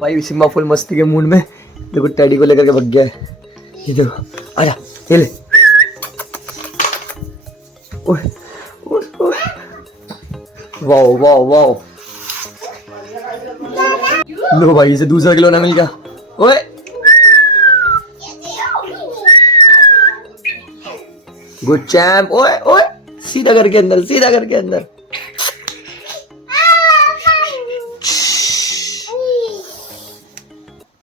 भाई Simba full मस्ती के मूड में देखो टेडी को लेकर के भग गया है। ये देखो आजा ये ले। ओए ओए ओए वाओ वाओ वाओ। लो भाई इसे दूसरा खिलौना मिल गया। ओए गुड चैम्प। ओए ओए सीधा करके अंदर, सीधा करके अंदर।